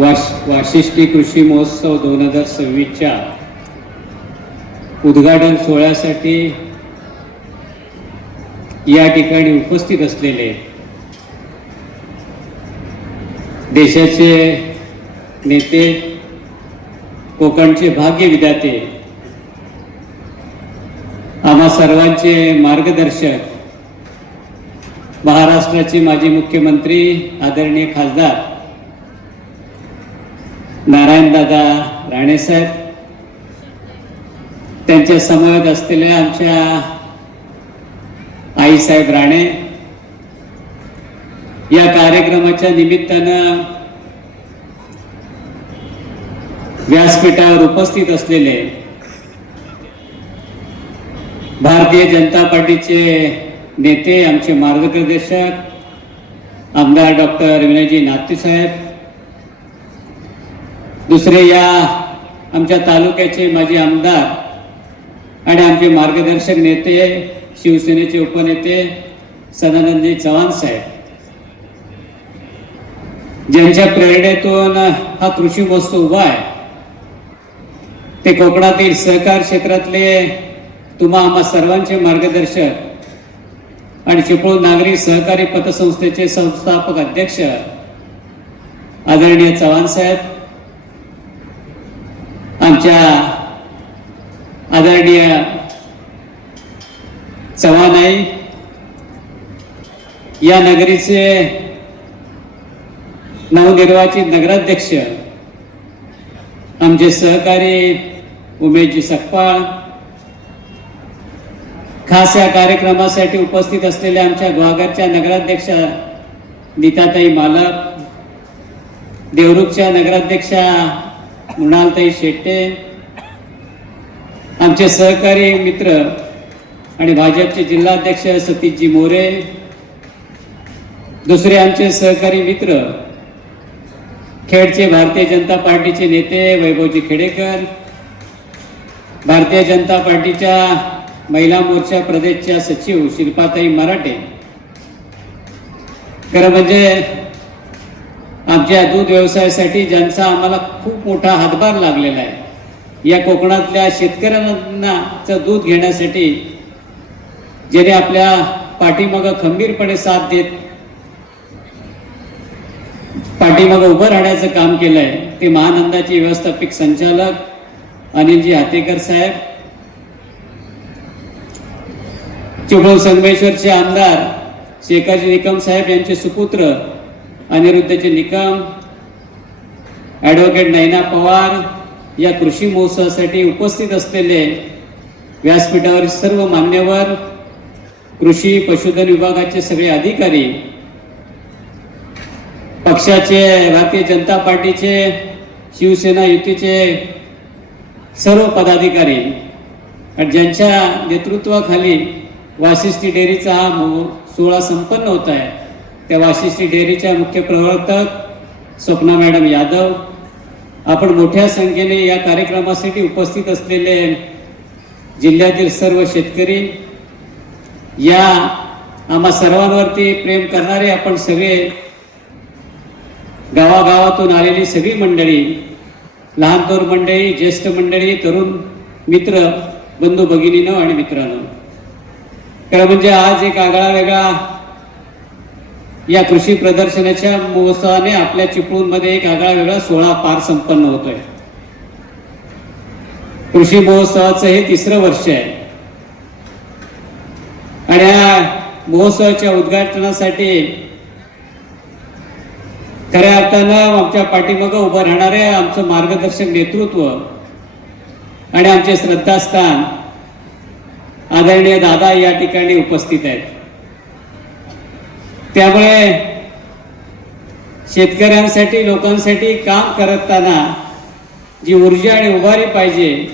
Wash Vashishti कृषी महोत्सव दोन हजार सव्वीसच्या उद्घाटन सोहळ्यासाठी या ठिकाणी उपस्थित असलेले देशाचे नेते कोकणचे भाग्य विधाते आम्हा सर्वांचे मार्गदर्शक महाराष्ट्राचे माजी मुख्यमंत्री आदरणीय खासदार नारायणदादा राणेसाहेब त्यांच्या समवेत असलेल्या आमच्या आईसाहेब राणे या कार्यक्रमाच्या निमित्तानं व्यासपीठावर उपस्थित असलेले भारतीय जनता पार्टीचे नेते आमचे मार्गदर्शक आमदार डॉक्टर विनयजी नाते साहेब दुसरे या आमच्या तालुक्याचे माजी आमदार आणि आमचे मार्गदर्शक नेते शिवसेनेचे उपनेते सदानंदजी चव्हाण साहेब. ज्यांच्या प्रेरणेतून हा कृषी महोत्सव उभा आहे ते कोकणातील सहकार क्षेत्रातले तुम्हा आम्हा सर्वांचे मार्गदर्शक आणि चिपळूण नागरी सहकारी पतसंस्थेचे संस्थापक अध्यक्ष आदरणीय चव्हाण साहेब आमच्या आदरणीय चव्हाणाई या नगरीचे नवनिर्वाचित नगराध्यक्ष आमचे सहकारी उमेशजी सकपाळ खास या कार्यक्रमासाठी उपस्थित असलेल्या आमच्या ग्वागरच्या नगराध्यक्षा नीताताई मालक देवरुखच्या नगराध्यक्षा मृणालताई शेट्टे आमचे सहकारी मित्र आणि भाजपचे जिल्हाध्यक्ष सतीशजी मोरे दुसरे आमचे सहकारी मित्र खेडचे भारतीय जनता पार्टीचे नेते वैभवजी खेडेकर भारतीय जनता पार्टीच्या महिला मोर्चा प्रदेशच्या सचिव शिल्पाताई मराठे. खरं म्हणजे आमच्या दूध व्यवसायासाठी ज्यांचा आम्हाला खूप मोठा हातभार लागलेला आहे. या कोकणातल्या शेतकऱ्यांनाचं दूध घेण्यासाठी ज्याने आपल्या पाठीमागं खंबीरपणे साथ देत पाठीमागं उभं राहण्याचं काम केलंय ते महानंदाचे व्यवस्थापिक संचालक अनिलजी हातेकर साहेब चिपळूण संगमेश्वरचे आमदार शेखरजी निकम साहेब यांचे सुपुत्र अनिरुद्धचे निकम ॲडव्होकेट नैना पवार या कृषी महोत्सवासाठी उपस्थित असलेले व्यासपीठावर सर्व मान्यवर कृषी पशुधन विभागाचे सगळे अधिकारी पक्षाचे भारतीय जनता पार्टीचे शिवसेना युतीचे सर्व पदाधिकारी ज्यांच्या नेतृत्वाखाली वाशिष्ठी डेअरीचा हा मो- सोहळा संपन्न होत आहे. त्या वाशिष्ठी डेअरीच्या मुख्य प्रवर्तक स्वप्ना मॅडम यादव आपण मोठ्या संख्येने या कार्यक्रमासाठी उपस्थित असलेले जिल्ह्यातील सर्व शेतकरी या आम्हा सर्वांवरती प्रेम करणारे आपण सगळे गावागावातून आलेली सगळी मंडळी लहान थोर मंडळी ज्येष्ठ मंडळी तरुण मित्र बंधू भगिनीनं आणि मित्रांनो. खरं म्हणजे आज एक आगळा वेगळा या कृषी प्रदर्शनाच्या महोत्सवाने आपल्या चिपळूणमध्ये एक आगळा वेगळा सोहळा पार संपन्न होतोय. कृषी महोत्सवाचं हे तिसरं वर्ष आहे. आणि या महोत्सवाच्या उद्घाटनासाठी खऱ्या अर्थानं आमच्या पाठीमागं उभं राहणारे आमचं मार्गदर्शक नेतृत्व आणि आमचे श्रद्धास्थान आदरणीय दादा या ठिकाणी उपस्थित आहेत. त्यामुळे शेतकऱ्यांसाठी लोकांसाठी काम करताना जी ऊर्जा आणि उभारी पाहिजे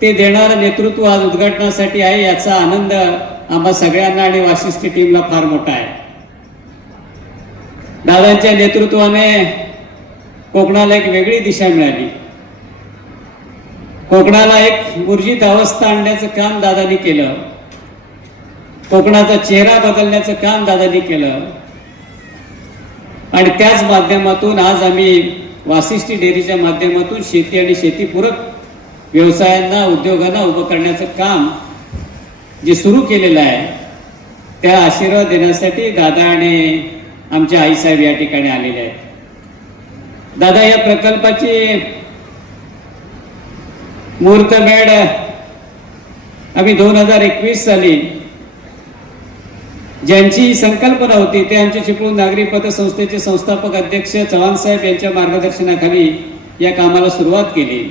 ते देणारं नेतृत्व आज उद्घाटनासाठी आहे याचा आनंद आम्हा सगळ्यांना आणि वाशिष्ठी टीमला फार मोठा आहे. दादांच्या नेतृत्वाने कोकणाला एक वेगळी दिशा मिळाली. कोकणाला एक ऊर्जित अवस्था आणण्याचं काम दादांनी केलं. कोकणाचा चेहरा बदलण्याचं काम दादानी केलं. आणि त्याच माध्यमातून आज आम्ही वासिष्ठी डेअरीच्या माध्यमातून शेती आणि शेतीपूरक व्यवसायांना उद्योगांना उभं करण्याचं काम जे सुरू केलेलं आहे त्या आशीर्वाद देण्यासाठी दादा आणि आमच्या आईसाहेब या ठिकाणी आलेले आहेत. दादा या प्रकल्पाची मुहूर्तमेढ आम्ही दोन हजार एकवीस साली ज्यांची संकल्पना होती ते आमचे चिपळूण नागरी पतसंस्थेचे संस्थापक अध्यक्ष चव्हाण साहेब यांच्या मार्गदर्शनाखाली या कामाला सुरुवात केली.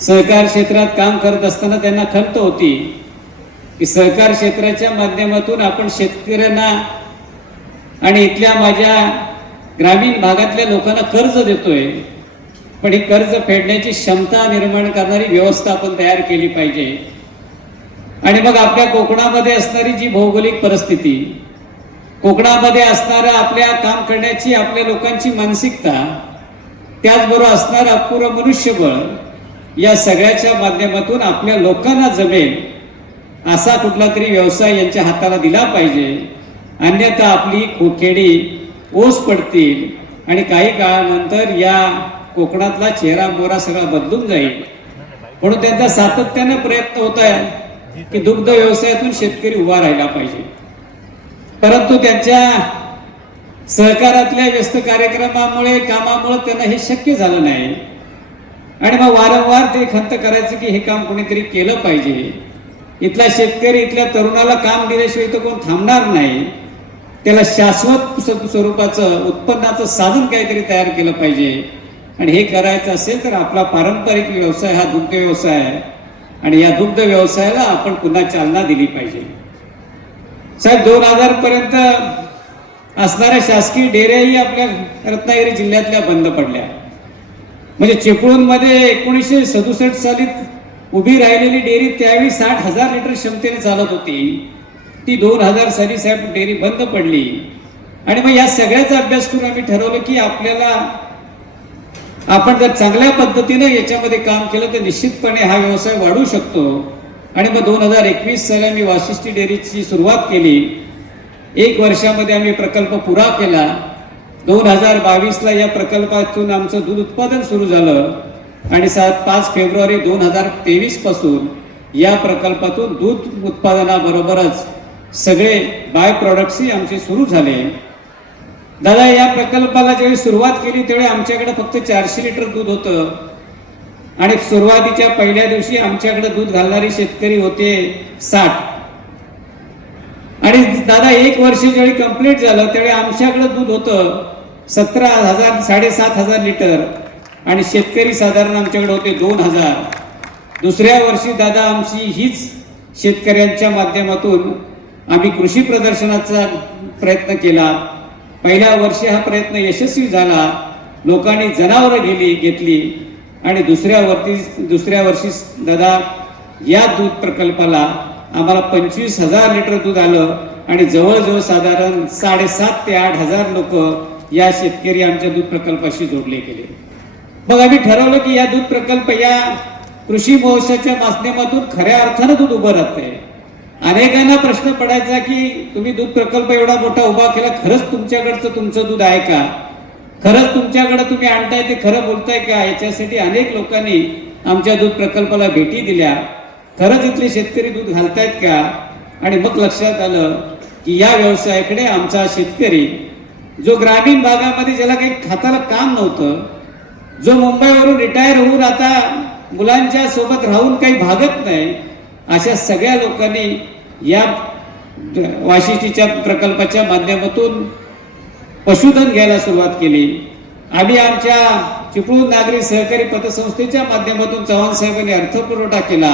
सहकार क्षेत्रात काम करत असताना त्यांना खंत होती की सहकार क्षेत्राच्या माध्यमातून आपण शेतकऱ्यांना आणि इथल्या माझ्या ग्रामीण भागातल्या लोकांना कर्ज देतोय पण ही कर्ज फेडण्याची क्षमता निर्माण करणारी व्यवस्था आपण तयार केली पाहिजे. आणि मग आपल्या कोकणामध्ये असणारी जी भौगोलिक परिस्थिती कोकणामध्ये असणारं आपल्या काम करण्याची आपल्या लोकांची मानसिकता त्याचबरोबर असणारं अपुरं मनुष्यबळ या सगळ्याच्या माध्यमातून आपल्या लोकांना जमेल असा कुठला तरी व्यवसाय यांच्या हाताला दिला पाहिजे. अन्यथा आपली खोखेडी ओस पडतील आणि काही काळानंतर या कोकणातला चेहरा मोरा सगळा बदलून जाईल. म्हणून त्यांचा सातत्यानं प्रयत्न होत आहे. की दुग्ध व्यवसायातून शेतकरी उभा राहिला पाहिजे. परंतु त्यांच्या सहकारातल्या व्यस्त कार्यक्रमामुळे कामामुळे त्यांना हे शक्य झालं नाही. आणि मग वारंवार ते खंत करायचं की हे काम कोणीतरी केलं पाहिजे. इथला शेतकरी इथल्या तरुणाला काम दिल्याशिवाय तर कोण थांबणार नाही. त्याला शाश्वत स्वरूपाचं उत्पन्नाचं साधन काहीतरी तयार केलं पाहिजे. आणि हे करायचं असेल तर आपला पारंपरिक व्यवसाय हा दुग्ध व्यवसाय आहे. आणि या दुग्ध व्यवसायाला आपण पुन्हा चालना दिली पाहिजे. साहेब दोन हजार पर्यंत असणाऱ्या शासकीय डेऱ्याही आपल्या रत्नागिरी जिल्ह्यातल्या बंद पडल्या. म्हणजे चिपळूणमध्ये एकोणीसशे सदुसष्ट सालीत उभी राहिलेली डेअरी त्यावेळी साठ हजार लिटर क्षमतेने चालत होती. ती दोन हजार साली साहेब डेअरी बंद पडली. आणि मग या सगळ्याचा अभ्यास करून आम्ही ठरवलं की आपल्याला आपण जर चांगल्या पद्धतीने याच्यामध्ये काम केलं तर निश्चितपणे हा व्यवसाय वाढू शकतो. आणि मग दोन हजार एकवीस साली आम्ही वाशिष्ठी डेअरीची सुरुवात केली. एक वर्षामध्ये आम्ही प्रकल्प पुरा केला. दोन हजार बावीसला या प्रकल्पातून आमचं दूध उत्पादन सुरू झालं. आणि सात पाच फेब्रुवारी दोन हजार तेवीसपासून या प्रकल्पातून दूध उत्पादनाबरोबरच सगळे बाय प्रॉडक्ट्सही आमचे सुरू झाले. दादा या प्रकल्पाला ज्यावेळी सुरुवात केली त्यावेळी आमच्याकडे फक्त चारशे लिटर दूध होतं. आणि सुरुवातीच्या पहिल्या दिवशी आमच्याकडे दूध घालणारे शेतकरी होते साठ. आणि दादा एक वर्ष ज्यावेळी कंप्लीट झालं त्यावेळी आमच्याकडे दूध होतं सतरा हजार साडेसात हजार लिटर. आणि शेतकरी साधारण आमच्याकडे होते दोन हजार. दुसऱ्या वर्षी दादा आमची हीच शेतकऱ्यांच्या माध्यमातून आम्ही कृषी प्रदर्शनाचा प्रयत्न केला. पहिल्या वर्षी हा प्रयत्न यशस्वी झाला. लोकांनी जनावरं गेली घेतली आणि दुसऱ्या वर्षी दुसऱ्या वर्षी दादा या दूध प्रकल्पाला आम्हाला पंचवीस हजार लिटर दूध आलं आणि जवळजवळ साधारण साडेसात ते आठ हजार लोक या शेतकरी आमच्या दूध प्रकल्पाशी जोडले गेले. मग आम्ही ठरवलं की या दूध प्रकल्प या कृषी महोत्सवाच्या माध्यमातून खऱ्या अर्थानं दूध उभं राहतंय. अनेकांना प्रश्न पडायचा की तुम्ही दूध प्रकल्प एवढा मोठा उभा केला खरंच तुमच्याकडचं तुमचं दूध आहे का? खरंच तुमच्याकडे तुम्ही आणताय ते खरं बोलताय का? याच्यासाठी अनेक लोकांनी आमच्या दूध प्रकल्पाला भेटी दिल्या. खरंच इथले शेतकरी दूध घालतायत का? आणि मग लक्षात आलं की या व्यवसायाकडे आमचा शेतकरी जो ग्रामीण भागामध्ये ज्याला काही खाताला काम नव्हतं जो मुंबईवरून रिटायर होऊन आता मुलांच्या सोबत राहून काही भागत नाही अशा सगळ्या लोकांनी या वाशिष्ठीच्या प्रकल्पाच्या माध्यमातून पशुधन घ्यायला सुरुवात केली. आम्ही आमच्या चिपळूण नागरी सहकारी पतसंस्थेच्या माध्यमातून चव्हाण साहेबांनी अर्थपुरवठा केला.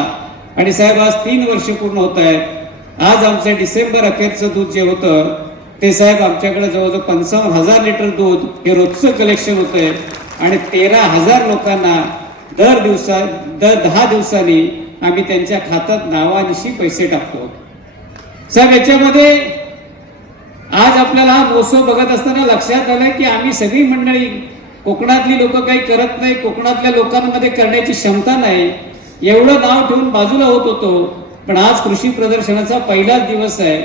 आणि साहेब आज तीन वर्ष पूर्ण होत आहेत. आज आमचं डिसेंबर अखेरचं दूध जे होतं ते साहेब आमच्याकडे जवळजवळ पंचावन्न हजार लिटर दूध हे रोजचं कलेक्शन होतं आणि तेरा हजार लोकांना दर दिवसा दर दहा दिवसांनी आम्ही त्यांच्या खात्यात नावानिशी पैसे टाकतो. साहेब याच्यामध्ये आज आपल्याला हा मोसो बघत असताना लक्षात आलं की आम्ही सगळी मंडळी कोकणातली लोक काही करत नाही कोकणातल्या लोकांमध्ये करण्याची क्षमता नाही. एवढं नाव ठेवून बाजूला होत होतो. पण आज कृषी प्रदर्शनाचा पहिलाच दिवस आहे.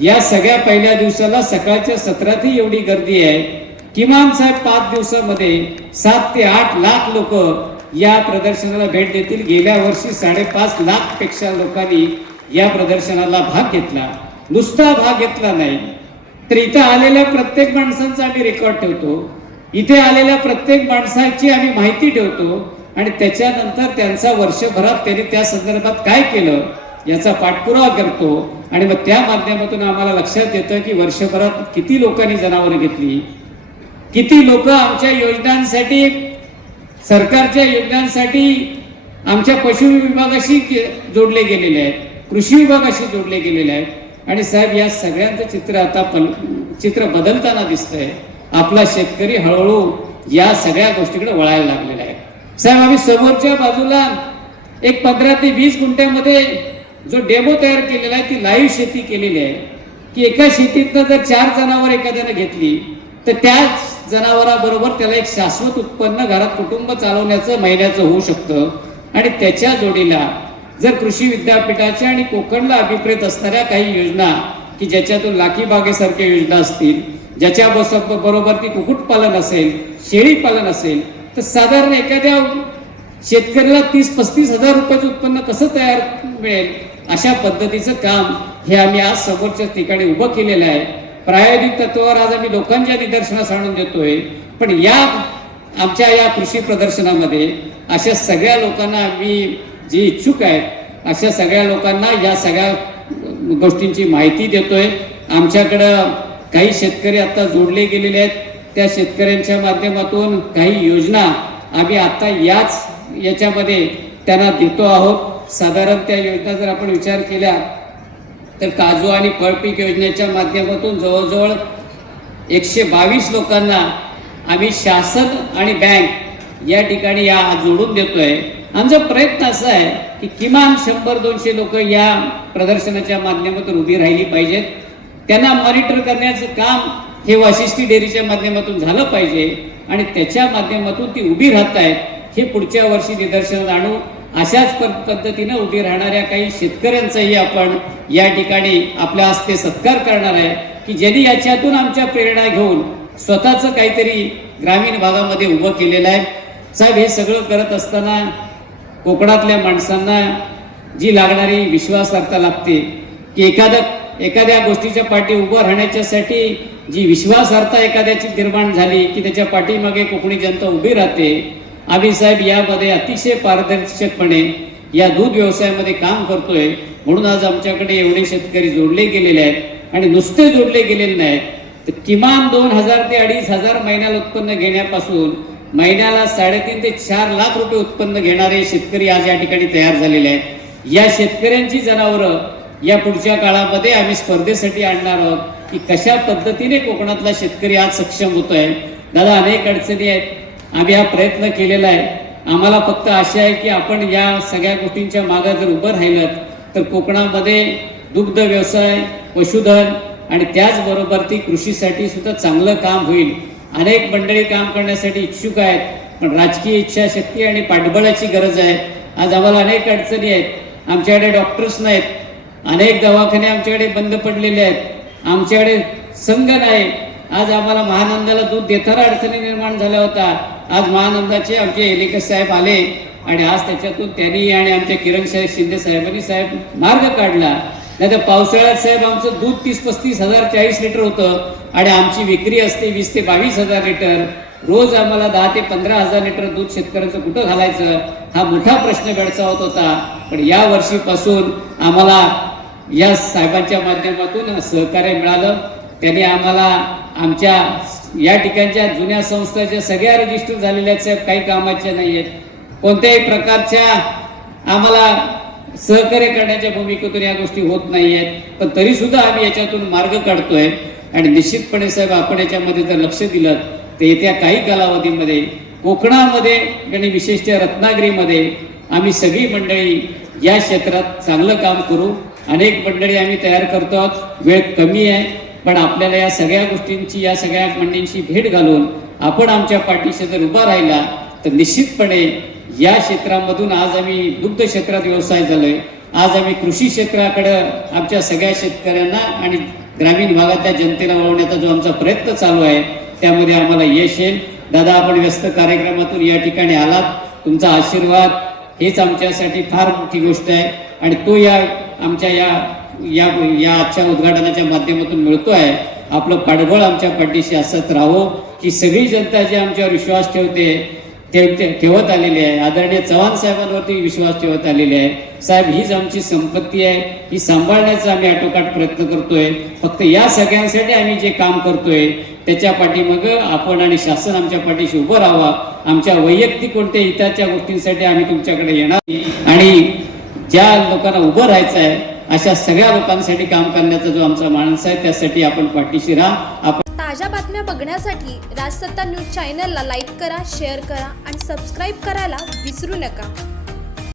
या सगळ्या पहिल्या दिवसाला सकाळच्या सत्रातही एवढी गर्दी आहे. किमान साहेब पाच दिवसामध्ये सात ते आठ लाख लोक या प्रदर्शनाला भेट देतील. गेल्या वर्षी साडेपाच लाखपेक्षा लोकांनी या प्रदर्शनाला भाग घेतला. नुसता भाग घेतला नाही. तर इथं आलेल्या प्रत्येक माणसांचा आम्ही रेकॉर्ड ठेवतो. इथे आलेल्या प्रत्येक माणसाची आम्ही माहिती ठेवतो. आणि त्याच्यानंतर त्यांचा वर्षभरात त्यांनी त्या संदर्भात काय केलं याचा पाठपुरावा करतो. आणि मग त्या माध्यमातून आम्हाला लक्षात येतं की वर्षभरात किती लोकांनी जनावरं घेतली. किती लोक आमच्या योजनांसाठी सरकारच्या योजनांसाठी आमच्या पशु विभागाशी के- जोडले गेलेले आहेत. कृषी विभागाशी जोडले गेलेले आहेत. आणि साहेब या सगळ्यांचं चित्र आता पल चित्र बदलताना दिसतंय. आपला शेतकरी हळूहळू या सगळ्या गोष्टीकडे वळायला लागलेला आहे. साहेब आम्ही समोरच्या बाजूला एक पंधरा ते वीस गुंठ्यामध्ये जो डेमो तयार केलेला आहे ती लाईव्ह शेती केलेली आहे. की एका शेतीतनं जर चार जनावर एखाद्यानं घेतली तर त्याच जनावराबरोबर त्याला एक शाश्वत उत्पन्न घरात कुटुंब चालवण्याचं महिन्याचं होऊ शकतं. आणि त्याच्या जोडीला जर कृषी विद्यापीठाच्या आणि कोकणला अभिप्रेत असणाऱ्या काही योजना की ज्याच्यातून लाखी बागेसारख्या योजना असतील ज्याच्या बरोबर ती कुक्कुटपालन असेल शेळी पालन असेल तर साधारण एखाद्या शेतकऱ्याला तीस पस्तीस हजार रुपयाचं उत्पन्न कसं तयार मिळेल? अशा पद्धतीचं काम हे आम्ही आज समोरच्या ठिकाणी उभं केलेलं आहे. प्रायोगिक तत्वावर आज आम्ही लोकांच्या निदर्शनास आणून देतोय. पण या आमच्या या कृषी प्रदर्शनामध्ये अशा सगळ्या लोकांना आम्ही जे इच्छुक आहेत अशा सगळ्या लोकांना या सगळ्या गोष्टींची माहिती देतोय. आमच्याकडं काही शेतकरी आता जोडले गेलेले आहेत. त्या शेतकऱ्यांच्या माध्यमातून काही योजना आम्ही आता याच याच्यामध्ये त्यांना देतो आहोत. साधारण त्या योजना जर आपण विचार केल्या तर काजू आणि फळपीक योजनेच्या माध्यमातून जवळजवळ एकशे बावीस लोकांना आम्ही शासन आणि बँक या ठिकाणी या जोडून देतोय. आमचा प्रयत्न असा आहे की किमान शंभर दोनशे लोक या प्रदर्शनाच्या माध्यमातून उभी राहिली पाहिजेत. त्यांना मॉनिटर करण्याचं काम हे वाशिष्ठी डेअरीच्या माध्यमातून झालं पाहिजे आणि त्याच्या माध्यमातून ती उभी राहत आहेत हे पुढच्या वर्षी निदर्शनात आणू. अशाच प- पद्धतीनं उभी राहणाऱ्या काही शेतकऱ्यांचाही आपण या ठिकाणी आपल्या हस्ते सत्कार करणार आहे की ज्यांनी याच्यातून आमच्या प्रेरणा घेऊन स्वतःचं काहीतरी ग्रामीण भागामध्ये उभं केलेलं आहे. साहेब हे सगळं करत असताना कोकणातल्या माणसांना जी लागणारी विश्वासार्हता लागते की एखादं एखाद्या गोष्टीच्या पाठी उभं राहण्याच्यासाठी जी विश्वासार्हता एखाद्याची निर्माण झाली की त्याच्या पाठीमागे कोकणी जनता उभी राहते आम्ही साहेब यामध्ये अतिशय पारदर्शकपणे या दूध व्यवसायामध्ये काम करतोय. म्हणून आज आमच्याकडे एवढे शेतकरी जोडले गेलेले आहेत आणि नुसते जोडले गेलेले नाहीत. तर किमान दोन हजार ते अडीच हजार महिन्याला उत्पन्न घेण्यापासून महिन्याला साडेतीन ते चार लाख रुपये उत्पन्न घेणारे शेतकरी आज या ठिकाणी तयार झालेले आहेत. या शेतकऱ्यांची जनावरं या पुढच्या काळामध्ये आम्ही स्पर्धेसाठी आणणार आहोत. की कशा पद्धतीने कोकणातला शेतकरी आज सक्षम होतोय? दादा अनेक अडचणी आहेत. आम्ही हा प्रयत्न केलेला आहे. आम्हाला फक्त आशा आहे की आपण या सगळ्या गोष्टींच्या मागे जर उभं राहिलं तर कोकणामध्ये दुग्ध व्यवसाय पशुधन आणि त्याचबरोबर ती कृषीसाठी सुद्धा चांगलं काम होईल. अनेक मंडळी काम करण्यासाठी इच्छुक आहेत पण राजकीय इच्छाशक्ती आणि पाठबळाची गरज आहे. आज आम्हाला अनेक अडचणी आहेत. आमच्याकडे डॉक्टर्स नाहीत. अनेक दवाखाने आमच्याकडे बंद पडलेले आहेत. आमच्याकडे संघ नाही. आज आम्हाला महानंदाला दूध देताना अडचणी निर्माण झाल्या होत्या. आज महानंदाचे आमचे एलेकर साहेब आले आणि आज त्याच्यातून त्यांनी आणि आमच्या किरण साहेब शिंदे साहेबांनी साहेब मार्ग काढला. नाही तर पावसाळ्यात साहेब आमचं दूध तीस पस्तीस हजार चाळीस लिटर होतं आणि आमची विक्री असते वीस ते बावीस हजार लिटर. रोज आम्हाला दहा ते पंधरा हजार लिटर दूध शेतकऱ्यांचं कुठं घालायचं? हा मोठा प्रश्न भेडसावत होता. पण या वर्षीपासून आम्हाला या साहेबांच्या माध्यमातून सहकार्य मिळालं. त्यांनी आम्हाला आमच्या या ठिकाणच्या जुन्या संस्थाच्या सगळ्या रजिस्टर झालेल्या आहेत साहेब काही कामाच्या नाही आहेत कोणत्याही प्रकारच्या आम्हाला सहकार्य करण्याच्या भूमिकेतून या गोष्टी होत नाही आहेत पण तरी सुद्धा आम्ही याच्यातून मार्ग काढतोय. आणि निश्चितपणे साहेब आपण याच्यामध्ये जर लक्ष दिलं तर येत्या काही कालावधीमध्ये कोकणामध्ये आणि विशेषतः रत्नागिरीमध्ये आम्ही सगळी मंडळी या क्षेत्रात चांगलं काम करू. अनेक मंडळी आम्ही तयार करतो. आहोत वेळ कमी आहे. पण आपल्याला या सगळ्या गोष्टींची या सगळ्या मंडळींची भेट घालून आपण आमच्या पाठीशी जर उभा राहिला तर निश्चितपणे या क्षेत्रामधून आज आम्ही दुग्ध क्षेत्रात व्यवसाय झालोय. आज आम्ही कृषी क्षेत्राकडं आमच्या सगळ्या शेतकऱ्यांना आणि ग्रामीण भागातल्या जनतेला वळवण्याचा जो आमचा प्रयत्न चालू आहे त्यामध्ये आम्हाला यश येईल. दादा आपण व्यस्त कार्यक्रमातून या ठिकाणी आलात. तुमचा आशीर्वाद हेच आमच्यासाठी फार मोठी गोष्ट आहे. आणि तो या आमच्या या या या आजच्या उद्घाटनाच्या माध्यमातून मिळतो आहे आपलं पाठबळ आमच्या पाठीशी असत राहो की सगळी जनता जी आमच्यावर विश्वास ठेवते ते ठेवत आलेली आहे. आदरणीय चव्हाण साहेबांवरती विश्वास ठेवत आलेले आहे. साहेब हीच आमची संपत्ती आहे. ही सांभाळण्याचा आम्ही आटोकाट प्रयत्न करतोय. फक्त या सगळ्यांसाठी आम्ही जे काम करतोय त्याच्या पाठीमाग आपण आणि शासन आमच्या पाठीशी उभं राहावा. आमच्या वैयक्तिक कोणत्या हिताच्या गोष्टींसाठी आम्ही तुमच्याकडे येणार आणि ज्या लोकांना उभं राहायचं आहे अशा सगळ्या लोकांसाठी काम करण्याचा जो आमचा माणूस आहे त्यासाठी आपण पाठीशी राहा. आपण ताज्या बातम्या बघण्यासाठी राजसत्ता न्यूज चॅनलला लाईक करा शेअर करा आणि सबस्क्राईब करायला विसरू नका.